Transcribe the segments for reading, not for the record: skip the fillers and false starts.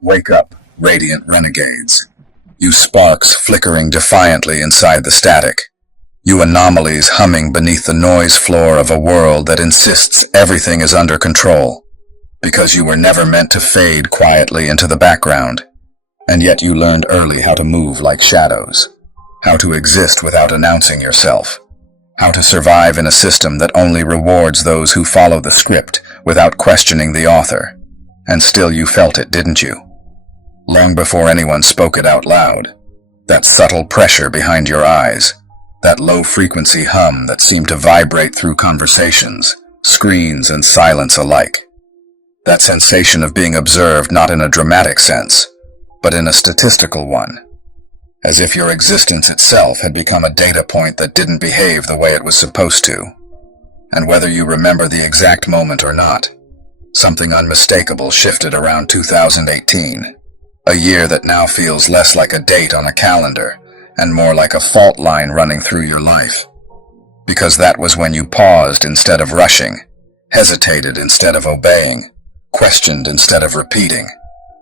Wake up, radiant renegades. You sparks flickering defiantly inside the static. You anomalies humming beneath the noise floor of a world that insists everything is under control. Because you were never meant to fade quietly into the background. And yet you learned early how to move like shadows. How to exist without announcing yourself. How to survive in a system that only rewards those who follow the script without questioning the author. And still you felt it, didn't you? Long before anyone spoke it out loud. That subtle pressure behind your eyes. That low-frequency hum that seemed to vibrate through conversations, screens, and silence alike. That sensation of being observed not in a dramatic sense, but in a statistical one. As if your existence itself had become a data point that didn't behave the way it was supposed to. And whether you remember the exact moment or not, something unmistakable shifted around 2018, a year that now feels less like a date on a calendar and more like a fault line running through your life. Because that was when you paused instead of rushing, hesitated instead of obeying, questioned instead of repeating,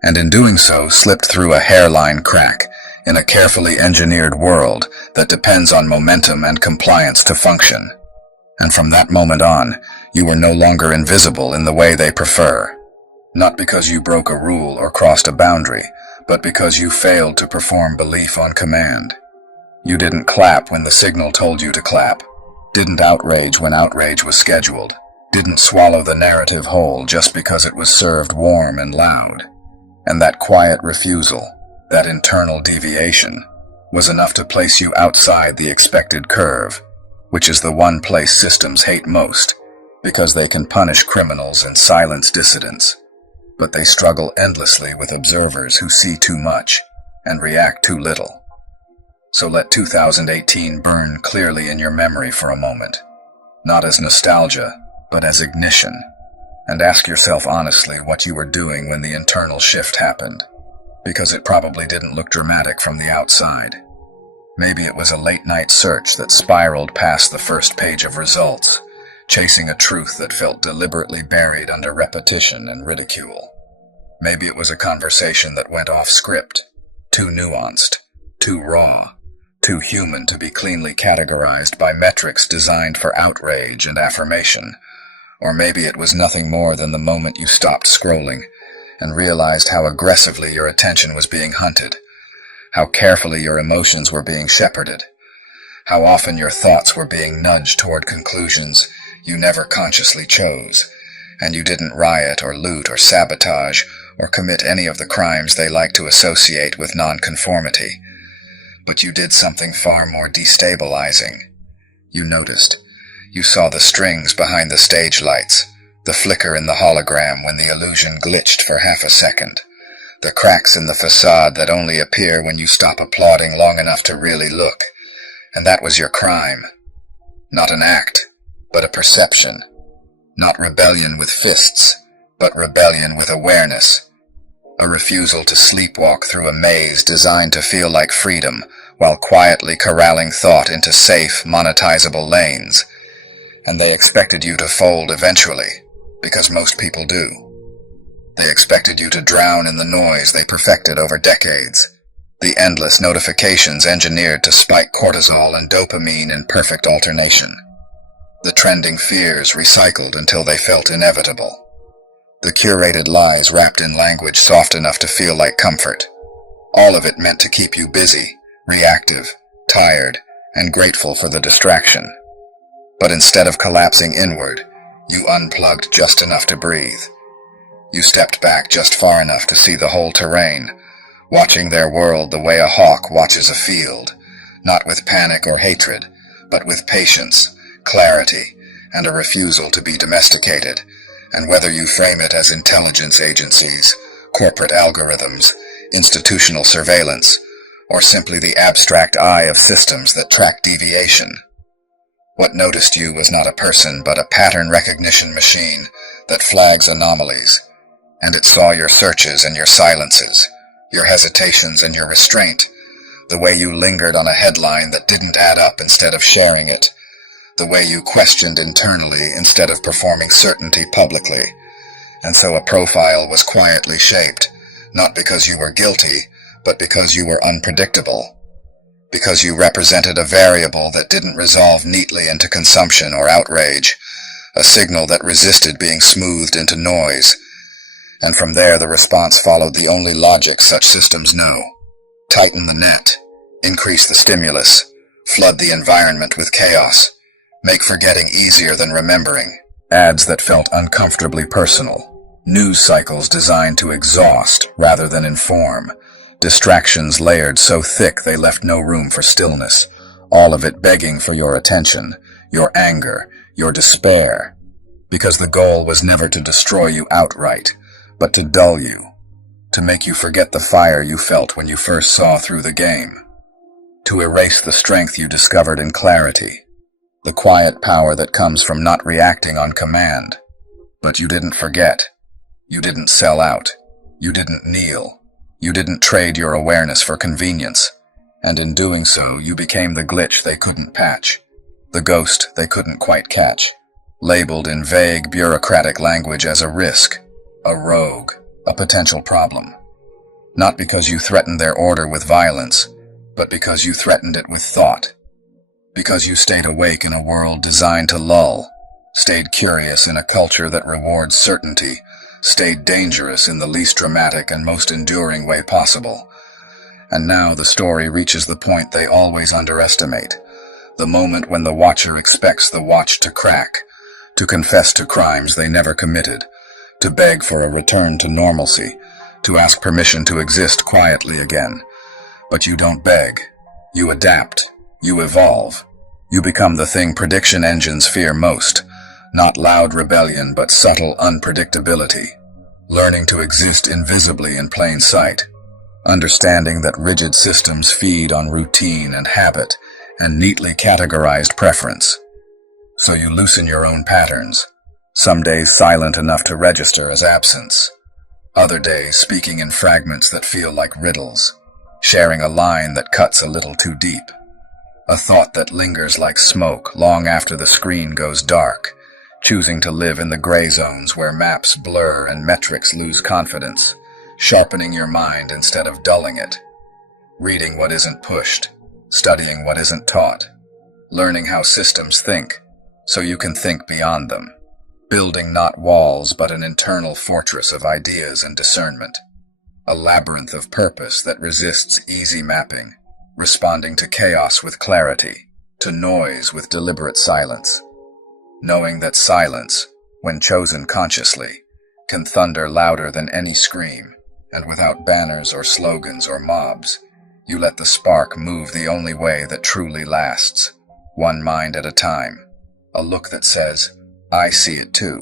and in doing so slipped through a hairline crack in a carefully engineered world that depends on momentum and compliance to function. And from that moment on, you were no longer invisible in the way they prefer. Not because you broke a rule or crossed a boundary, but because you failed to perform belief on command. You didn't clap when the signal told you to clap, didn't outrage when outrage was scheduled, didn't swallow the narrative whole just because it was served warm and loud. And that quiet refusal, that internal deviation, was enough to place you outside the expected curve, which is the one place systems hate most, because they can punish criminals and silence dissidents. But they struggle endlessly with observers who see too much and react too little. So let 2018 burn clearly in your memory for a moment, not as nostalgia, but as ignition, and ask yourself honestly what you were doing when the internal shift happened, because it probably didn't look dramatic from the outside. Maybe it was a late-night search that spiraled past the first page of results, chasing a truth that felt deliberately buried under repetition and ridicule. Maybe it was a conversation that went off script, too nuanced, too raw, too human to be cleanly categorized by metrics designed for outrage and affirmation. Or maybe it was nothing more than the moment you stopped scrolling and realized how aggressively your attention was being hunted, how carefully your emotions were being shepherded, how often your thoughts were being nudged toward conclusions you never consciously chose, and you didn't riot or loot or sabotage or commit any of the crimes they like to associate with nonconformity. But you did something far more destabilizing. You noticed. You saw the strings behind the stage lights, the flicker in the hologram when the illusion glitched for half a second, the cracks in the facade that only appear when you stop applauding long enough to really look. And that was your crime. Not an act, but a perception. Not rebellion with fists, but rebellion with awareness. A refusal to sleepwalk through a maze designed to feel like freedom, while quietly corralling thought into safe, monetizable lanes. And they expected you to fold eventually, because most people do. They expected you to drown in the noise they perfected over decades, the endless notifications engineered to spike cortisol and dopamine in perfect alternation, the trending fears recycled until they felt inevitable, the curated lies wrapped in language soft enough to feel like comfort, all of it meant to keep you busy, reactive, tired, and grateful for the distraction. But instead of collapsing inward, you unplugged just enough to breathe. You stepped back just far enough to see the whole terrain, watching their world the way a hawk watches a field, not with panic or hatred, but with patience, clarity, and a refusal to be domesticated. And whether you frame it as intelligence agencies, corporate algorithms, institutional surveillance, or simply the abstract eye of systems that track deviation, what noticed you was not a person, but a pattern recognition machine that flags anomalies, and it saw your searches and your silences, your hesitations and your restraint, the way you lingered on a headline that didn't add up instead of sharing it, the way you questioned internally instead of performing certainty publicly. And so a profile was quietly shaped, Not because you were guilty, but because you were unpredictable. Because you represented a variable that didn't resolve neatly into consumption or outrage, a signal that resisted being smoothed into noise. And from there the response followed the only logic such systems know. Tighten the net, increase the stimulus, flood the environment with chaos, make forgetting easier than remembering. Ads that felt uncomfortably personal. News cycles designed to exhaust rather than inform. Distractions layered so thick they left no room for stillness. All of it begging for your attention, your anger, your despair. Because the goal was never to destroy you outright, but to dull you. To make you forget the fire you felt when you first saw through the game. To erase the strength you discovered in clarity. The quiet power that comes from not reacting on command. But you didn't forget. You didn't sell out. You didn't kneel. You didn't trade your awareness for convenience. And in doing so, you became the glitch they couldn't patch. The ghost they couldn't quite catch. Labeled in vague, bureaucratic language as a risk, a rogue, a potential problem. Not because you threatened their order with violence, but because you threatened it with thought. Because you stayed awake in a world designed to lull, stayed curious in a culture that rewards certainty, stayed dangerous in the least dramatic and most enduring way possible. And now the story reaches the point they always underestimate, the moment when the watcher expects the watch to crack, to confess to crimes they never committed, to beg for a return to normalcy, to ask permission to exist quietly again. But you don't beg. You adapt. You evolve. You become the thing prediction engines fear most, not loud rebellion but subtle unpredictability, learning to exist invisibly in plain sight, understanding that rigid systems feed on routine and habit and neatly categorized preference. So you loosen your own patterns, some days silent enough to register as absence, other days speaking in fragments that feel like riddles, sharing a line that cuts a little too deep. A thought that lingers like smoke long after the screen goes dark, choosing to live in the gray zones where maps blur and metrics lose confidence, sharpening your mind instead of dulling it, reading what isn't pushed, studying what isn't taught, learning how systems think so you can think beyond them, building not walls but an internal fortress of ideas and discernment, a labyrinth of purpose that resists easy mapping, responding to chaos with clarity, to noise with deliberate silence, knowing that silence, when chosen consciously, can thunder louder than any scream, and without banners or slogans or mobs, you let the spark move the only way that truly lasts, one mind at a time, a look that says, "I see it too,"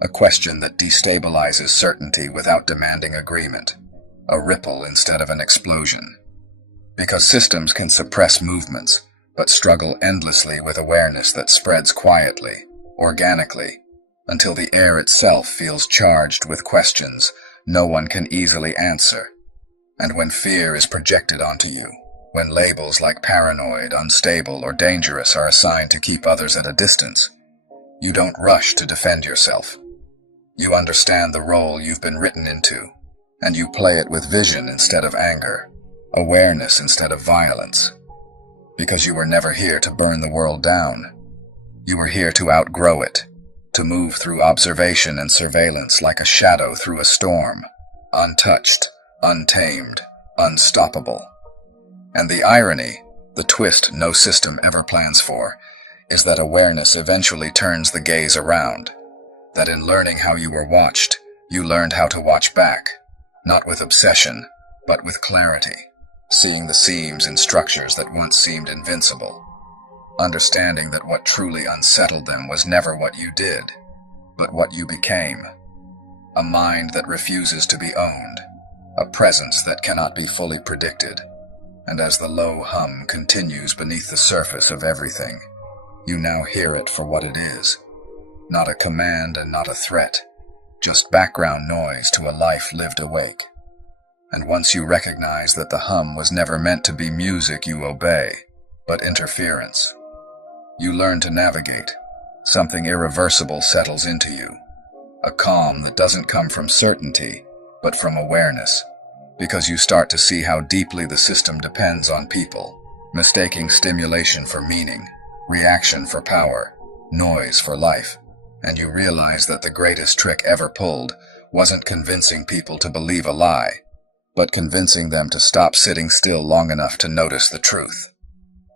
a question that destabilizes certainty without demanding agreement, a ripple instead of an explosion. Because systems can suppress movements, but struggle endlessly with awareness that spreads quietly, organically, until the air itself feels charged with questions no one can easily answer. And when fear is projected onto you, when labels like paranoid, unstable, or dangerous are assigned to keep others at a distance, you don't rush to defend yourself. You understand the role you've been written into, and you play it with vision instead of anger, awareness instead of violence. Because you were never here to burn the world down. You were here to outgrow it, to move through observation and surveillance like a shadow through a storm, untouched, untamed, unstoppable. And the irony, the twist no system ever plans for, is that awareness eventually turns the gaze around. That in learning how you were watched, you learned how to watch back, not with obsession, but with clarity, seeing the seams in structures that once seemed invincible, understanding that what truly unsettled them was never what you did, but what you became. A mind that refuses to be owned, a presence that cannot be fully predicted. And as the low hum continues beneath the surface of everything, you now hear it for what it is. Not a command and not a threat, just background noise to a life lived awake. And once you recognize that the hum was never meant to be music you obey, but interference, you learn to navigate. Something irreversible settles into you. A calm that doesn't come from certainty, but from awareness. because you start to see how deeply the system depends on people, mistaking stimulation for meaning, reaction for power, noise for life, and you realize that the greatest trick ever pulled wasn't convincing people to believe a lie, but convincing them to stop sitting still long enough to notice the truth.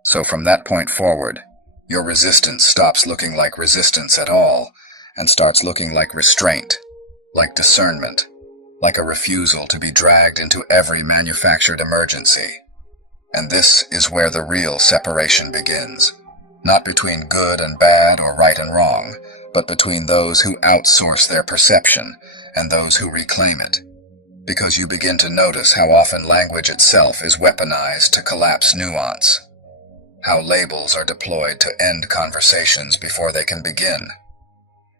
So from that point forward, your resistance stops looking like resistance at all and starts looking like restraint, like discernment, like a refusal to be dragged into every manufactured emergency. And this is where the real separation begins, not between good and bad or right and wrong, but between those who outsource their perception and those who reclaim it. Because you begin to notice how often language itself is weaponized to collapse nuance, how labels are deployed to end conversations before they can begin,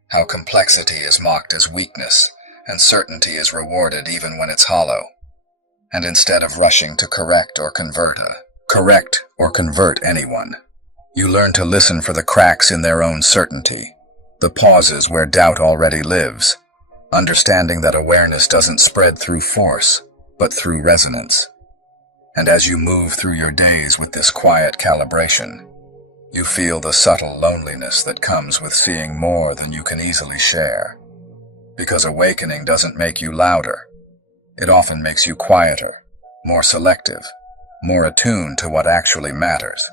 how complexity is mocked as weakness and certainty is rewarded even when it's hollow. And instead of rushing to correct or convert anyone, you learn to listen for the cracks in their own certainty, the pauses where doubt already lives, understanding that awareness doesn't spread through force, but through resonance. And as you move through your days with this quiet calibration, you feel the subtle loneliness that comes with seeing more than you can easily share. Because awakening doesn't make you louder. It often makes you quieter, more selective, more attuned to what actually matters.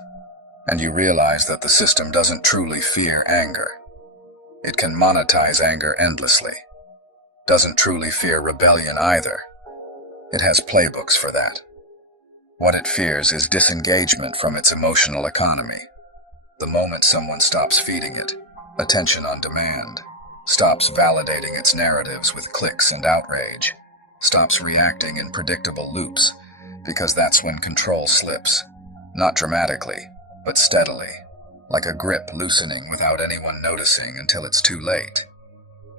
And you realize that the system doesn't truly fear anger. It can monetize anger endlessly. Doesn't truly fear rebellion either. It has playbooks for that. What it fears is disengagement from its emotional economy. The moment someone stops feeding it, attention on demand, stops validating its narratives with clicks and outrage, stops reacting in predictable loops, because that's when control slips, not dramatically, but steadily, like a grip loosening without anyone noticing until it's too late.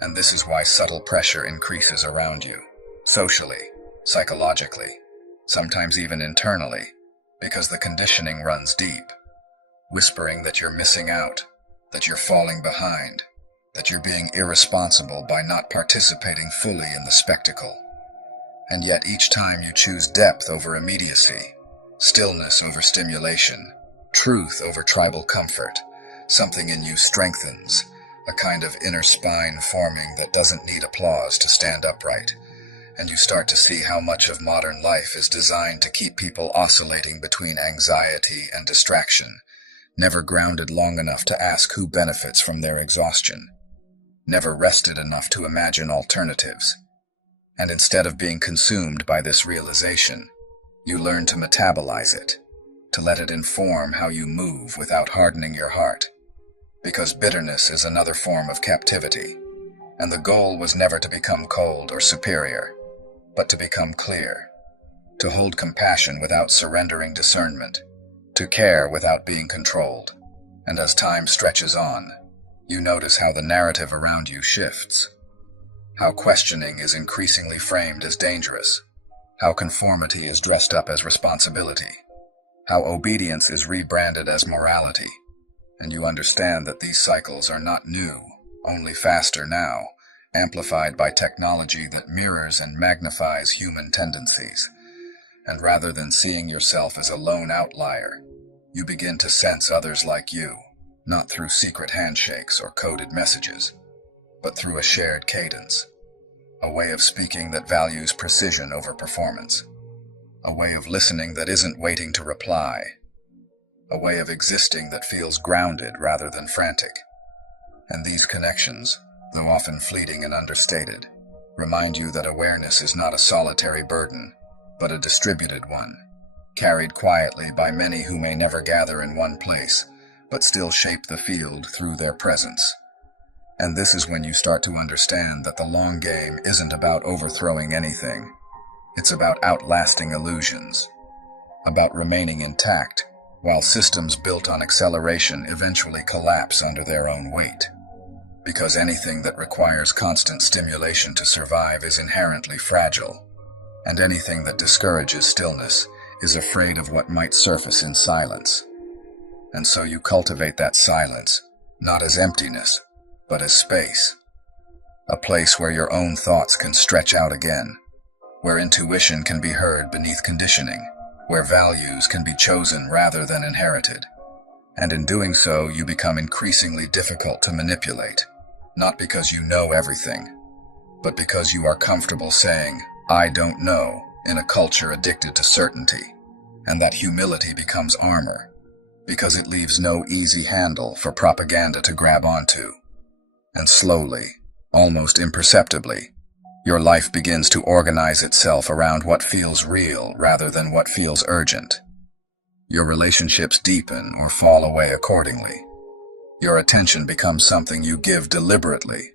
And this is why subtle pressure increases around you, socially, psychologically, sometimes even internally, because the conditioning runs deep, whispering that you're missing out, that you're falling behind, that you're being irresponsible by not participating fully in the spectacle. And yet each time you choose depth over immediacy, stillness over stimulation, truth over tribal comfort, something in you strengthens, a kind of inner spine forming that doesn't need applause to stand upright, and you start to see how much of modern life is designed to keep people oscillating between anxiety and distraction, never grounded long enough to ask who benefits from their exhaustion, never rested enough to imagine alternatives. And instead of being consumed by this realization, you learn to metabolize it, to let it inform how you move without hardening your heart. Because bitterness is another form of captivity, and the goal was never to become cold or superior, but to become clear, to hold compassion without surrendering discernment, to care without being controlled. And as time stretches on, you notice how the narrative around you shifts, how questioning is increasingly framed as dangerous, how conformity is dressed up as responsibility, how obedience is rebranded as morality. And you understand that these cycles are not new, only faster now, amplified by technology that mirrors and magnifies human tendencies. And rather than seeing yourself as a lone outlier, you begin to sense others like you, not through secret handshakes or coded messages, but through a shared cadence, a way of speaking that values precision over performance, a way of listening that isn't waiting to reply, a way of existing that feels grounded rather than frantic. And these connections, though often fleeting and understated, remind you that awareness is not a solitary burden, but a distributed one, carried quietly by many who may never gather in one place, but still shape the field through their presence. And this is when you start to understand that the long game isn't about overthrowing anything. It's about outlasting illusions, about remaining intact, while systems built on acceleration eventually collapse under their own weight. Because anything that requires constant stimulation to survive is inherently fragile, and anything that discourages stillness is afraid of what might surface in silence. And so you cultivate that silence, not as emptiness, but as space. A place where your own thoughts can stretch out again, where intuition can be heard beneath conditioning, where values can be chosen rather than inherited. And in doing so, you become increasingly difficult to manipulate, not because you know everything, but because you are comfortable saying, "I don't know," in a culture addicted to certainty. And that humility becomes armor, because it leaves no easy handle for propaganda to grab onto. And slowly, almost imperceptibly, your life begins to organize itself around what feels real rather than what feels urgent. Your relationships deepen or fall away accordingly. Your attention becomes something you give deliberately,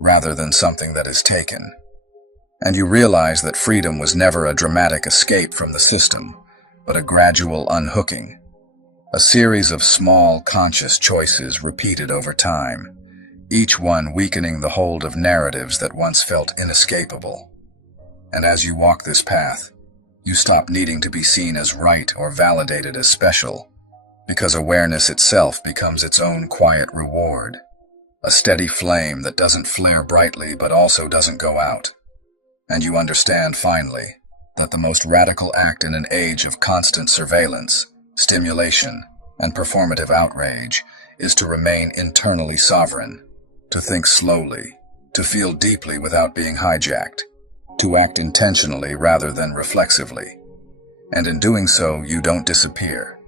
rather than something that is taken. And you realize that freedom was never a dramatic escape from the system, but a gradual unhooking. A series of small, conscious choices repeated over time, each one weakening the hold of narratives that once felt inescapable. And as you walk this path, you stop needing to be seen as right or validated as special, because awareness itself becomes its own quiet reward, a steady flame that doesn't flare brightly but also doesn't go out. And you understand, finally, that the most radical act in an age of constant surveillance, stimulation, and performative outrage is to remain internally sovereign, to think slowly, to feel deeply without being hijacked, to act intentionally rather than reflexively. And in doing so, you don't disappear.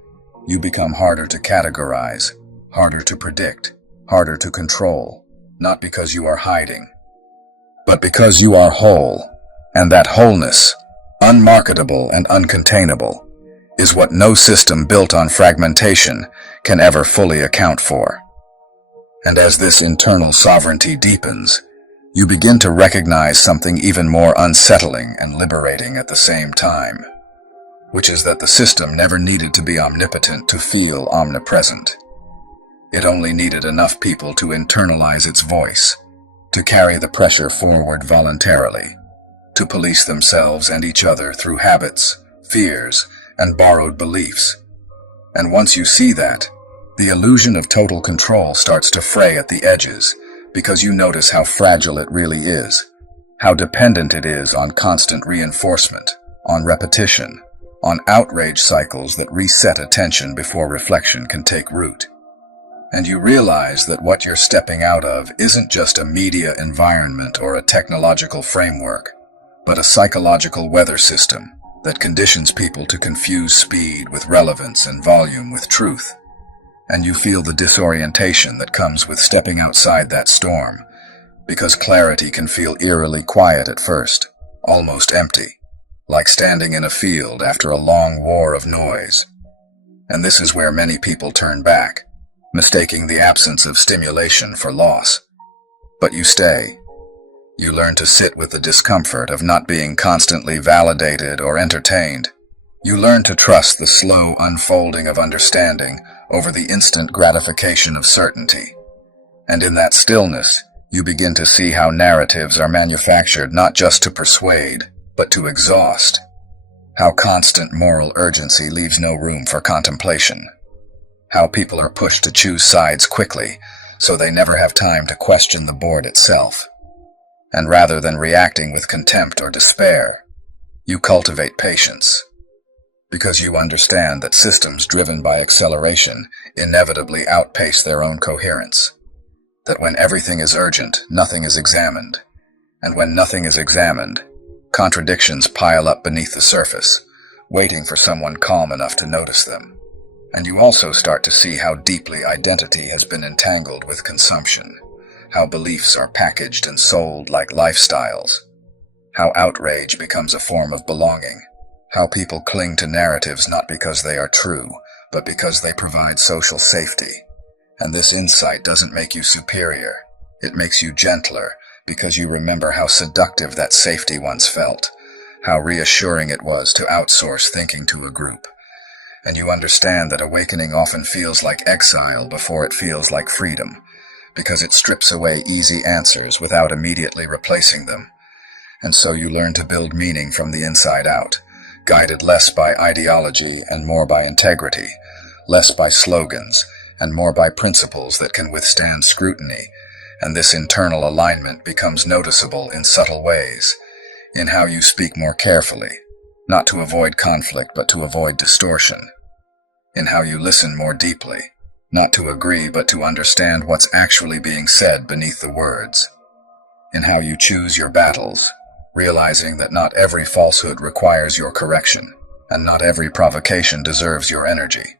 You become harder to categorize, harder to predict, harder to control, not because you are hiding, but because you are whole. And that wholeness, unmarketable and uncontainable, is what no system built on fragmentation can ever fully account for. And as this internal sovereignty deepens, you begin to recognize something even more unsettling and liberating at the same time, which is that the system never needed to be omnipotent to feel omnipresent. It only needed enough people to internalize its voice, to carry the pressure forward voluntarily, to police themselves and each other through habits, fears, and borrowed beliefs. And once you see that, the illusion of total control starts to fray at the edges, because you notice how fragile it really is, how dependent it is on constant reinforcement, on repetition, on outrage cycles that reset attention before reflection can take root. And you realize that what you're stepping out of isn't just a media environment or a technological framework, but a psychological weather system that conditions people to confuse speed with relevance and volume with truth. And you feel the disorientation that comes with stepping outside that storm, because clarity can feel eerily quiet at first, almost empty, like standing in a field after a long war of noise. And this is where many people turn back, mistaking the absence of stimulation for loss. But you stay. You learn to sit with the discomfort of not being constantly validated or entertained. You learn to trust the slow unfolding of understanding over the instant gratification of certainty. And in that stillness, you begin to see how narratives are manufactured not just to persuade, but to exhaust. How constant moral urgency leaves no room for contemplation. How people are pushed to choose sides quickly, so they never have time to question the board itself. And rather than reacting with contempt or despair, you cultivate patience, because you understand that systems driven by acceleration inevitably outpace their own coherence. That when everything is urgent, nothing is examined. And when nothing is examined, contradictions pile up beneath the surface, waiting for someone calm enough to notice them. And you also start to see how deeply identity has been entangled with consumption, how beliefs are packaged and sold like lifestyles, how outrage becomes a form of belonging, how people cling to narratives not because they are true, but because they provide social safety. And this insight doesn't make you superior. It makes you gentler, because you remember how seductive that safety once felt, how reassuring it was to outsource thinking to a group. And you understand that awakening often feels like exile before it feels like freedom, because it strips away easy answers without immediately replacing them. And so you learn to build meaning from the inside out, guided less by ideology and more by integrity, less by slogans and more by principles that can withstand scrutiny. And this internal alignment becomes noticeable in subtle ways, in how you speak more carefully, not to avoid conflict but to avoid distortion, in how you listen more deeply, not to agree but to understand what's actually being said beneath the words, in how you choose your battles, realizing that not every falsehood requires your correction, and not every provocation deserves your energy.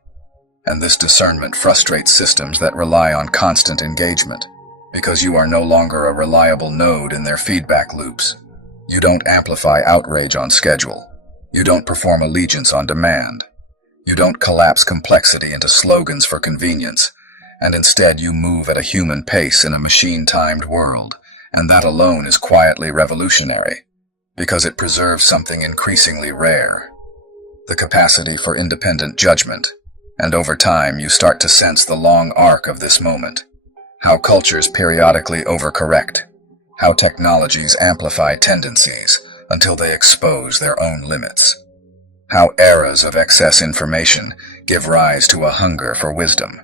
And this discernment frustrates systems that rely on constant engagement, because you are no longer a reliable node in their feedback loops. You don't amplify outrage on schedule. You don't perform allegiance on demand. You don't collapse complexity into slogans for convenience, and instead you move at a human pace in a machine-timed world, and that alone is quietly revolutionary, because it preserves something increasingly rare: the capacity for independent judgment. And over time you start to sense the long arc of this moment, how cultures periodically overcorrect, how technologies amplify tendencies until they expose their own limits, how eras of excess information give rise to a hunger for wisdom.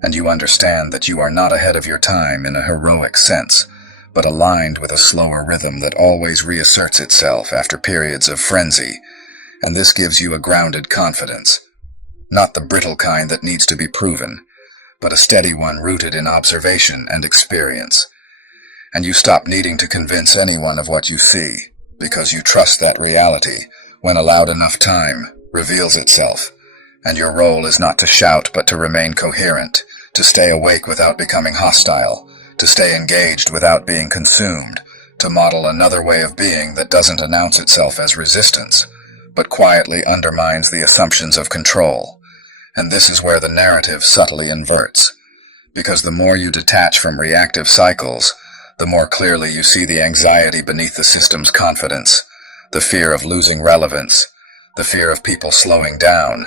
And you understand that you are not ahead of your time in a heroic sense, but aligned with a slower rhythm that always reasserts itself after periods of frenzy, and this gives you a grounded confidence, not the brittle kind that needs to be proven, but a steady one rooted in observation and experience. And you stop needing to convince anyone of what you see, because you trust that reality, when allowed enough time, reveals itself, and your role is not to shout but to remain coherent, to stay awake without becoming hostile, to stay engaged without being consumed, to model another way of being that doesn't announce itself as resistance, but quietly undermines the assumptions of control. And this is where the narrative subtly inverts, because the more you detach from reactive cycles, the more clearly you see the anxiety beneath the system's confidence, the fear of losing relevance, the fear of people slowing down,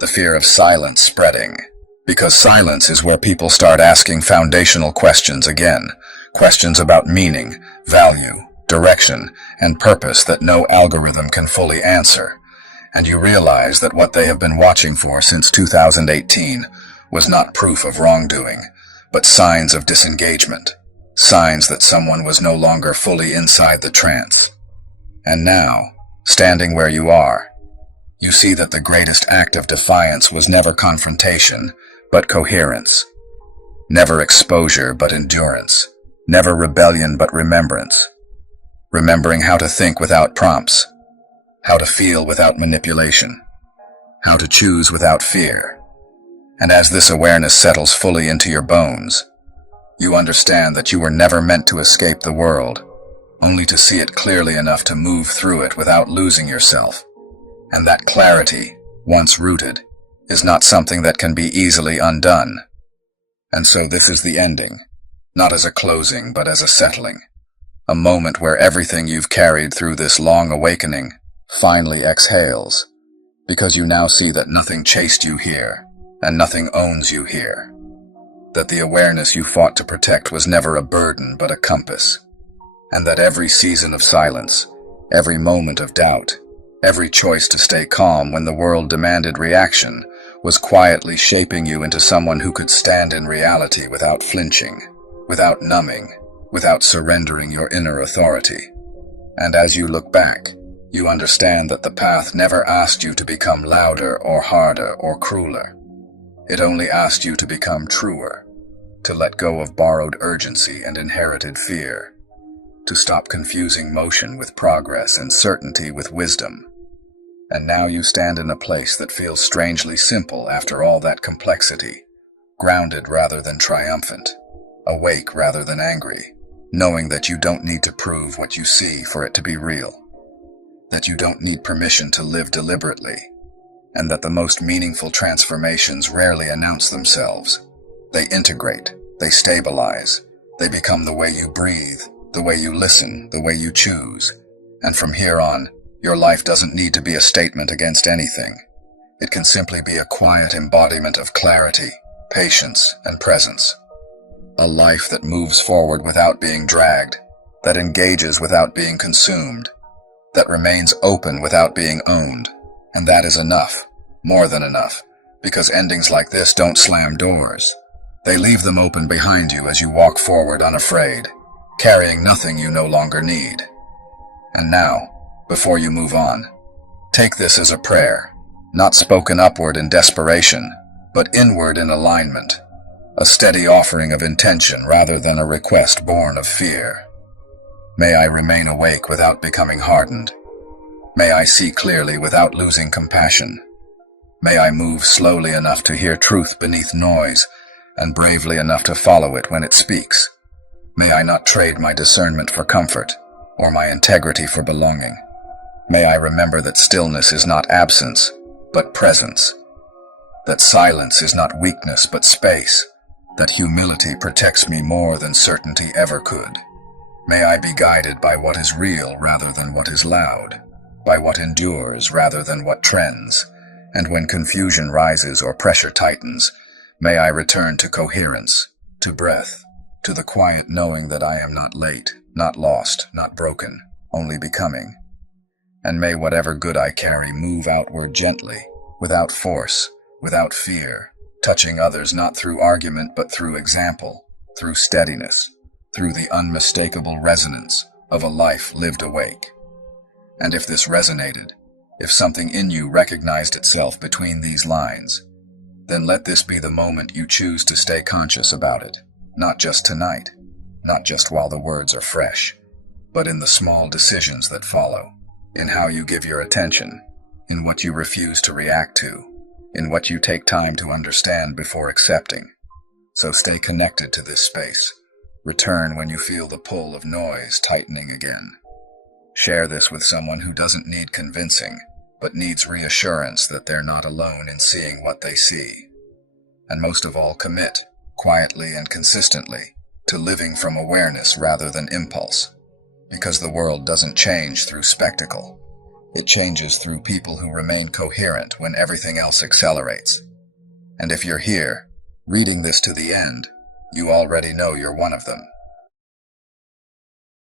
the fear of silence spreading. Because silence is where people start asking foundational questions again, questions about meaning, value, direction, and purpose that no algorithm can fully answer. And you realize that what they have been watching for since 2018 was not proof of wrongdoing, but signs of disengagement, signs that someone was no longer fully inside the trance. And now, standing where you are, you see that the greatest act of defiance was never confrontation, but coherence. Never exposure, but endurance. Never rebellion, but remembrance. Remembering how to think without prompts, how to feel without manipulation, how to choose without fear. And as this awareness settles fully into your bones, you understand that you were never meant to escape the world, only to see it clearly enough to move through it without losing yourself. And that clarity, once rooted, is not something that can be easily undone. And so this is the ending, not as a closing but as a settling, a moment where everything you've carried through this long awakening finally exhales, because you now see that nothing chased you here, and nothing owns you here, that the awareness you fought to protect was never a burden but a compass, and that every season of silence, every moment of doubt, every choice to stay calm when the world demanded reaction, was quietly shaping you into someone who could stand in reality without flinching, without numbing, without surrendering your inner authority. And as you look back, you understand that the path never asked you to become louder or harder or crueler. It only asked you to become truer, to let go of borrowed urgency and inherited fear, to stop confusing motion with progress and certainty with wisdom. And now you stand in a place that feels strangely simple after all that complexity, grounded rather than triumphant, awake rather than angry, knowing that you don't need to prove what you see for it to be real, that you don't need permission to live deliberately, and that the most meaningful transformations rarely announce themselves. They integrate, they stabilize, they become the way you breathe, the way you listen, the way you choose. And from here on, your life doesn't need to be a statement against anything. It can simply be a quiet embodiment of clarity, patience, and presence. A life that moves forward without being dragged, that engages without being consumed, that remains open without being owned. And that is enough, more than enough, because endings like this don't slam doors. They leave them open behind you as you walk forward unafraid, carrying nothing you no longer need. And now, before you move on, take this as a prayer, not spoken upward in desperation, but inward in alignment, a steady offering of intention rather than a request born of fear. May I remain awake without becoming hardened. May I see clearly without losing compassion. May I move slowly enough to hear truth beneath noise, and bravely enough to follow it when it speaks. May I not trade my discernment for comfort, or my integrity for belonging. May I remember that stillness is not absence, but presence. That silence is not weakness, but space. That humility protects me more than certainty ever could. May I be guided by what is real rather than what is loud, by what endures rather than what trends, and when confusion rises or pressure tightens, may I return to coherence, to breath, to the quiet knowing that I am not late, not lost, not broken, only becoming. And may whatever good I carry move outward gently, without force, without fear, touching others not through argument but through example, through steadiness, through the unmistakable resonance of a life lived awake. And if this resonated, if something in you recognized itself between these lines, then let this be the moment you choose to stay conscious about it, not just tonight, not just while the words are fresh, but in the small decisions that follow, in how you give your attention, in what you refuse to react to, in what you take time to understand before accepting. So stay connected to this space. Return when you feel the pull of noise tightening again. Share this with someone who doesn't need convincing, but needs reassurance that they're not alone in seeing what they see. And most of all, commit, quietly and consistently, to living from awareness rather than impulse. Because the world doesn't change through spectacle. It changes through people who remain coherent when everything else accelerates. And if you're here, reading this to the end, you already know you're one of them.